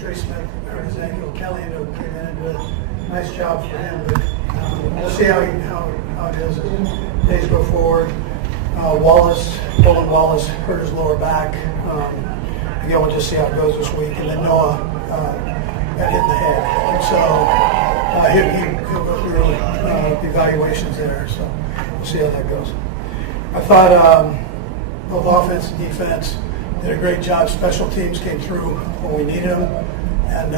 Trey Smith hurt his ankle. Kelly came in and did a nice job for him. But we'll see how it is as days go forward. Roland Wallace hurt his lower back. Again, we'll just see how it goes this week. And then Noah got hit in the head. And so he'll go through the evaluations there. So we'll see how that goes. I thought both offense and defense did a great job. Special teams came through when we needed them. And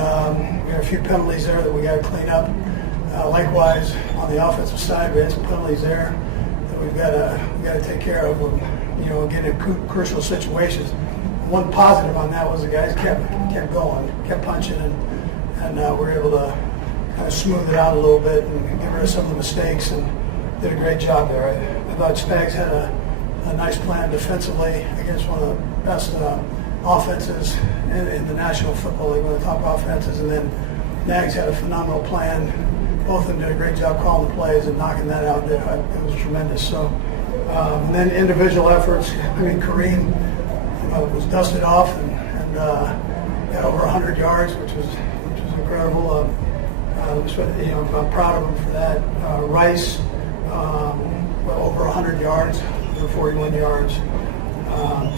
we had a few penalties there that we got to clean up. Likewise, on the offensive side, we had some penalties there that we've got to take care of. Getting in crucial situations. One positive on that was the guys kept going, kept punching, and we were able to kind of smooth it out a little bit and get rid of some of the mistakes, and did a great job there. I thought Spags had a nice plan defensively against one of the best offenses in the National Football League, one of the top offenses, and then Nags had a phenomenal plan. Both of them did a great job calling the plays and knocking that out. It was tremendous. So, and then individual efforts. I mean, Kareem was dusted off and got over 100 yards, which was incredible. I'm proud of him for that. Rice, over 100 yards, 41 yards.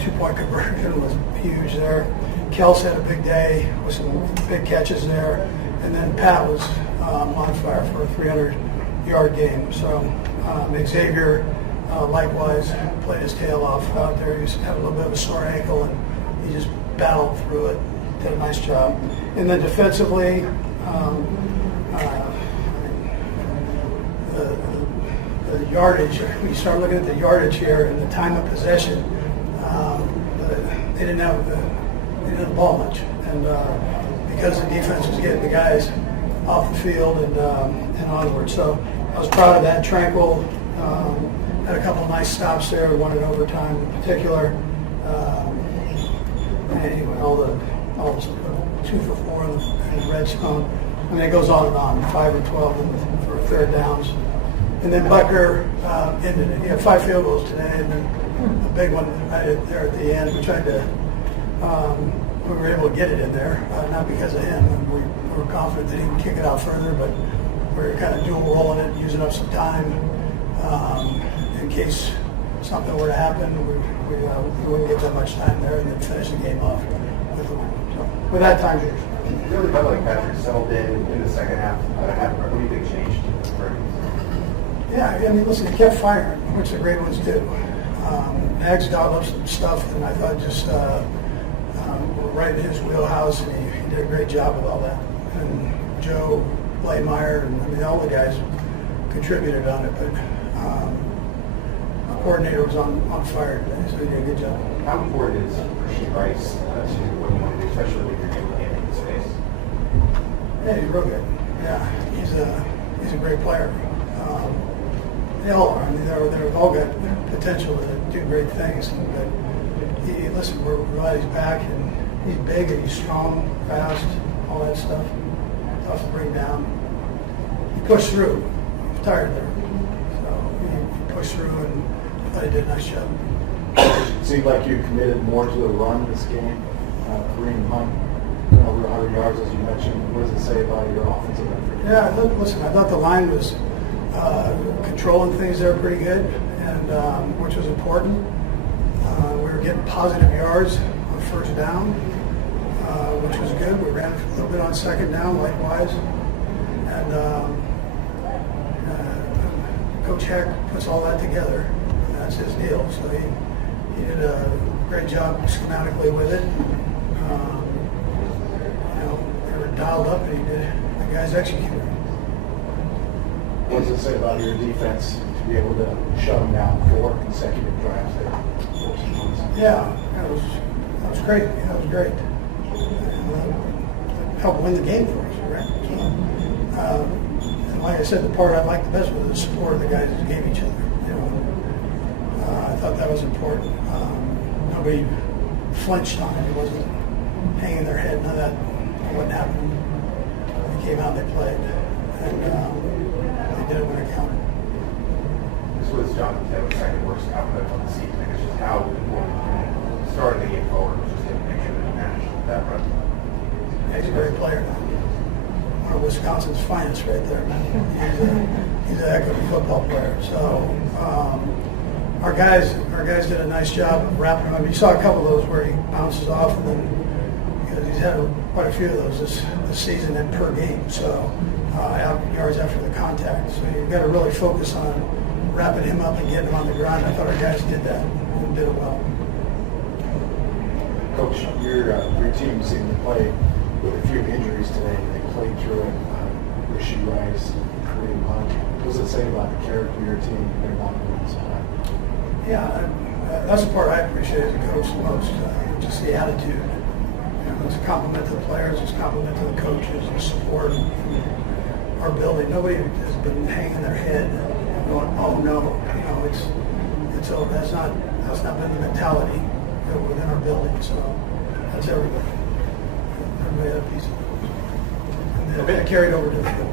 2-point conversion was huge there. Kelce had a big day with some big catches there. And then Pat was on fire for a 300-yard game. So Xavier, likewise, played his tail off out there. He had a little bit of a sore ankle, and he just battled through it. Did a nice job. And then defensively, the yardage, when you start looking at the yardage here and the time of possession, they didn't have the ball much. And because the defense was getting the guys off the field and onward. So I was proud of that. Tranquil had a couple of nice stops there, one in overtime in particular. Anyway, all the 2 for 4 in the red zone. I mean, it goes on and on, 5 and 12 for third downs. And then Butker ended it. He had 5 field goals today, and then a big one right there at the end. We tried to, we were able to get it in there, not because of him. We were confident that he could kick it out further, but we were kind of dual rolling it, using up some time in case something were to happen. We wouldn't get that much time there, and then finish the game off with the win. So with that time, it really felt like Patrick settled in the second half. What do you think changed for him? Yeah, I mean, listen, he kept firing, which the great ones do. Nags dialed up some stuff, and I thought just right in his wheelhouse, and he did a great job with all that. And Joe, Blameyer, and I mean, all the guys contributed on it, but the coordinator was on fire today, so he did a good job. How important is Rasheed Rice to what you want to do, especially when you're able to get in space? Yeah, he's real good. Yeah, he's a great player. They all are. I mean, they've all got potential to do great things. But listen, we're glad he's back, and he's big and he's strong, fast, all that stuff. Tough to bring down. He pushed through. He was tired there, so he pushed through, and I thought he did a nice job. It seemed like you committed more to the run this game. Kareem Hunt, over 100 yards, as you mentioned. What does it say about your offensive effort? Yeah, listen, I thought the line was controlling things there pretty good, and which was important. We were getting positive yards on first down, which was good. We ran a little bit on second down, likewise. And Coach Heck puts all that together. And that's his deal. So he did a great job schematically with it. They were dialed up, and the guys executed. What does it say about your defense to be able to shut them down 4 consecutive drives there? Yeah, that was great. That was great. And, helped win the game for us, right? So, and like I said, the part I liked the best was the support the guys gave each other. I thought that was important. Nobody flinched on it. It wasn't hanging their head. None of that wasn't happening. They came out and they played. And they did it when it counted. This was Jonathan Taylor's second worst output on the season. I guess just how important starting the game forward was just to make sure that you managed that run. Yeah, he's a great player now. One of Wisconsin's finest right there. He's a heck of a football player. So our guys did a nice job of wrapping him up. You saw a couple of those where he bounces off, and then he's had quite a few of those this season and per game. So yards after the contact. So you've got to really focus on wrapping him up and getting him on the ground. I thought our guys did that and did it well. Coach, your team seemed to play with a few injuries today. They played through it. Rashee Rice, Kareem Hunt. What does it say about the character of your team? They're not doing this time. Yeah, that's the part I appreciate as a coach the most. Just the attitude. It's a compliment to the players. It's a compliment to the coaches. The support from our building. Nobody has been hanging their head and going, "Oh no," it's over. That's not been the mentality within our building. So that's everybody. Everybody had a piece of it. And carried over to the field.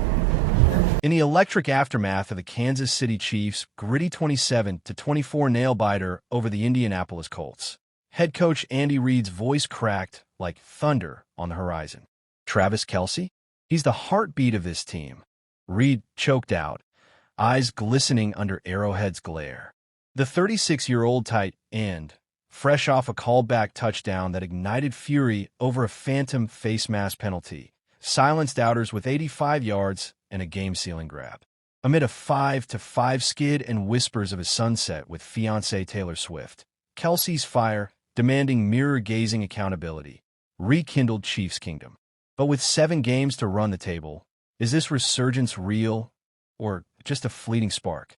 In the electric aftermath of the Kansas City Chiefs' gritty 27-24 nail-biter over the Indianapolis Colts, head coach Andy Reid's voice cracked like thunder on the horizon. Travis Kelce? He's the heartbeat of this team. Reid choked out, eyes glistening under Arrowhead's glare. The 36-year-old tight end, fresh off a callback touchdown that ignited fury over a phantom face mask penalty, silenced doubters with 85 yards and a game-sealing grab. Amid a 5-5 skid and whispers of a sunset with fiancée Taylor Swift, Kelce's fire, demanding mirror-gazing accountability, rekindled Chiefs Kingdom. But with 7 games to run the table, is this resurgence real or just a fleeting spark?